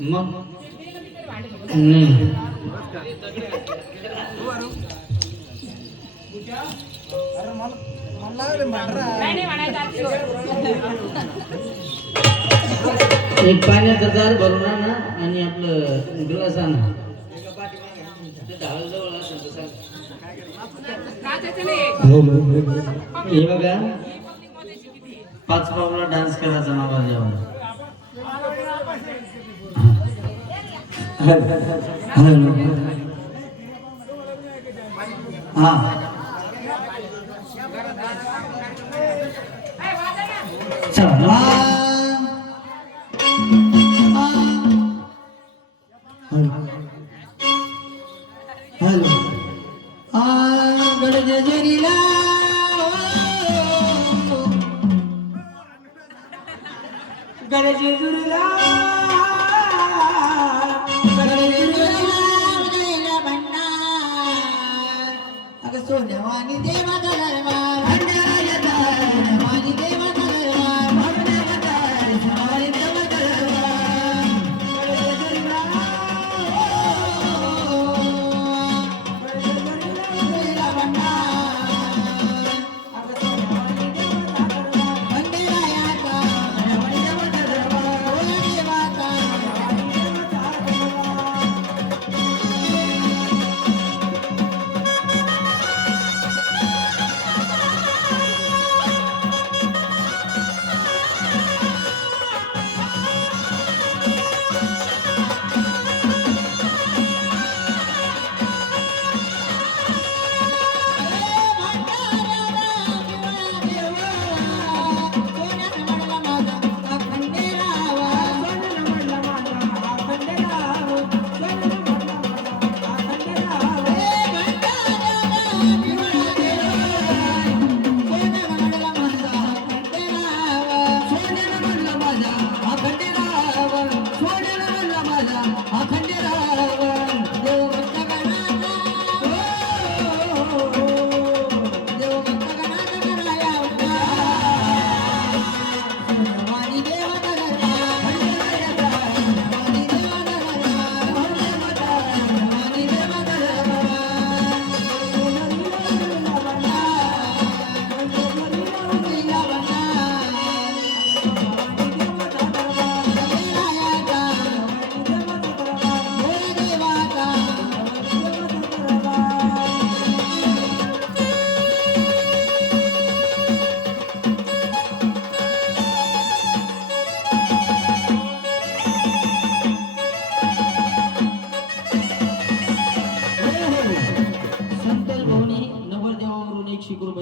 मग नाही एक पाण्याचा जार भरून आणा आणि आपलं ग्लास आणा. हे बघा 5 पावला डान्स करायचा मामा जेवण. हा चला हॅलो गडजेरीला गडजेरीला सोन्यावानी देवाचा दरबार सोन्यावानी देवाचा दरबार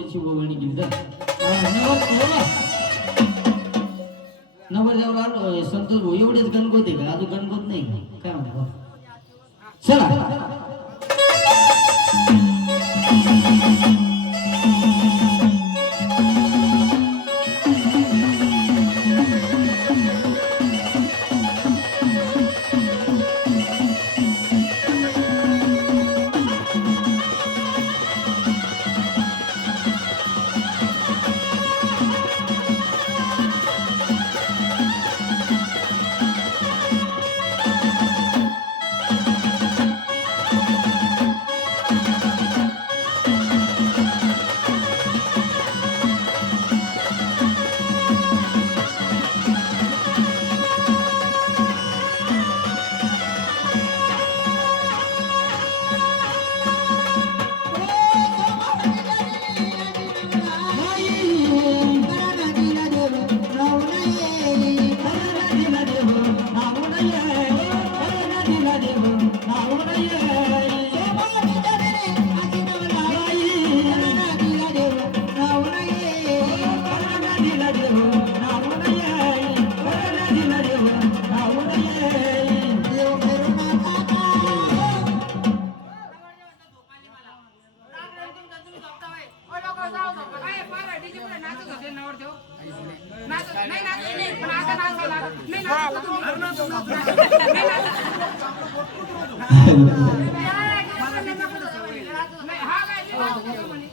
सोन्यावानी देवाचा नवरदेवाला संतोष भाऊ एवढेच गणपत आहे का? अजून गणपत नाही का? काय म्हणतो चला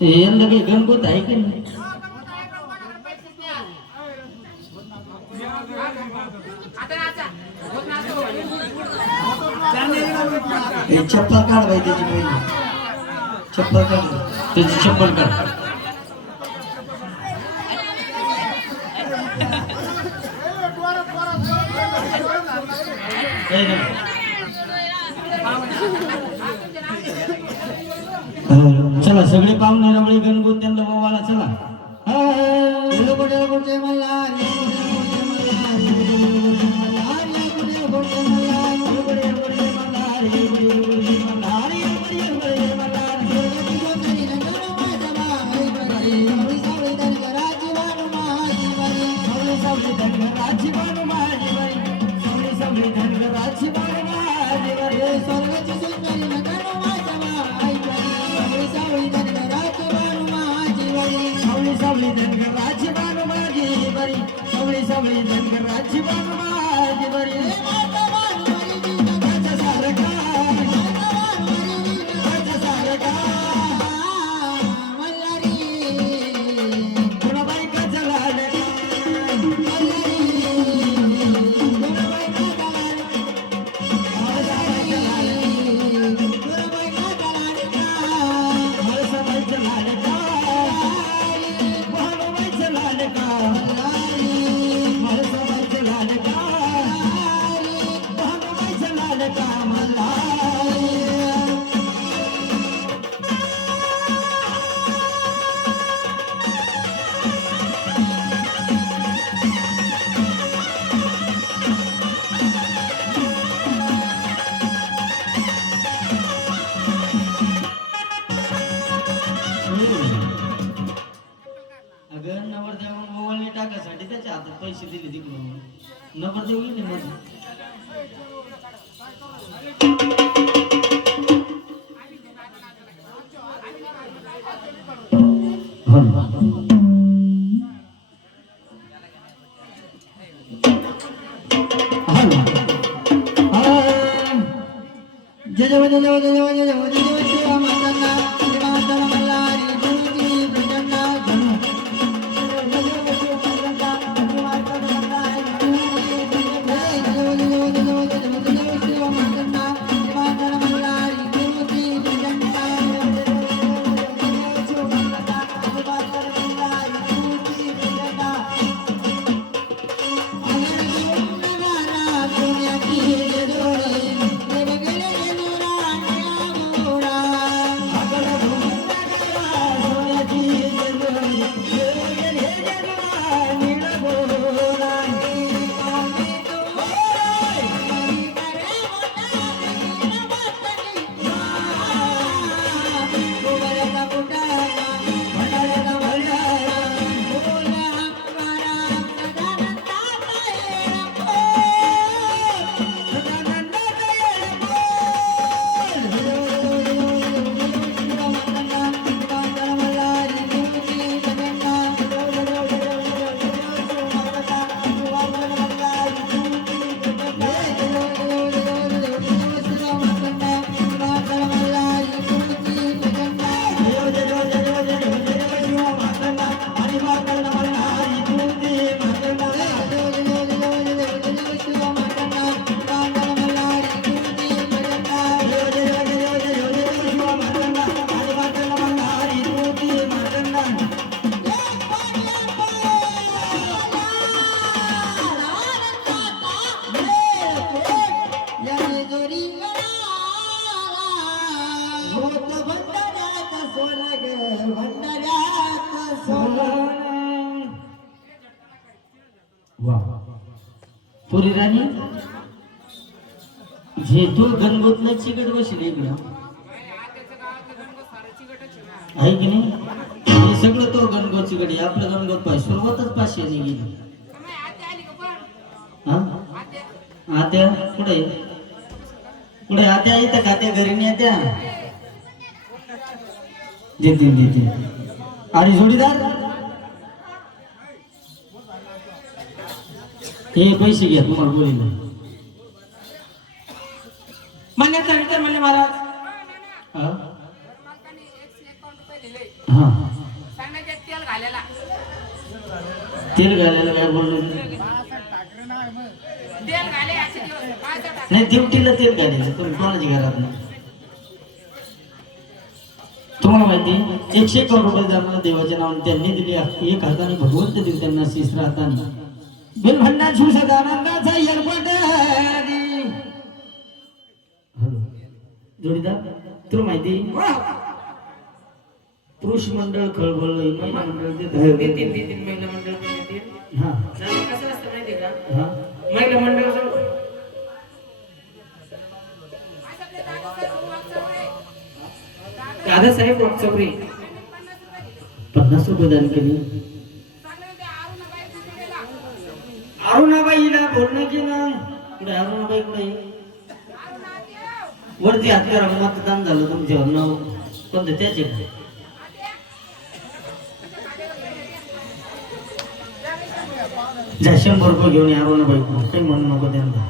यंदा काही गणपत आहे की नाही? हे चप्पल काढ बाई त्याची पहिली चप्पल काढ त्याची चप्पल काढ चला सगळे पाहुणे रवळे गणगोत त्यांना बोवाला चला अगं नवरदेव मोबाईल टाकासाठी त्याच्या हातात पैसे दिले तिकडून नवरदेव गेले मध्ये जय जय जय जय जय जय जय माता पुरी राणी जे तू गणगोतला चिकट बसली इकडं आहे की नाही हे सगळं तो गणगोत चिकट आहे आपलं गणगोत पाहिजे सुरुवातच पाचशे गेली हा आत्या कुठे कुठे आत्या इथं खात्या घरी नाही आत्या देते आणि जोडीदार हे पैसे घ्या तुम्हाला बोलेल म्हणण्याचा विचार म्हणले महाराज हा हा तेल घालायला काय बोललो तेल घाले असे दिवस नाही ड्युटीला तेल घालायचं तुम्ही कोणाच्या घरात नाही. तुम्हाला माहिती 101 रुपये दामाला देवाच्या नावाने त्यांनी दिली. एक हाताने भगवंत दिली त्यांना, तिसऱ्या हाताने बिलभंडा सुसदानंदाचा येरपट. जोडीदार तुला माहिती पुरुष मंडळ खळबळ, महिला मंडळ तीन महिला मंडळ देतील. हा कसं असतं माहितीये का? हा महिला मंडळ दादासाहेब वाकचौरे 50 रुपये दान केली. अरुणाबाईला बोलणं केलं. इकडे अरुणाबाई कुठे वरती हात करा. मतदान झालं तुमच्यावर नाव कोणतं त्याचे जा 100 रुपये घेऊन या अरुणाबाई काही म्हणू नको त्यांना.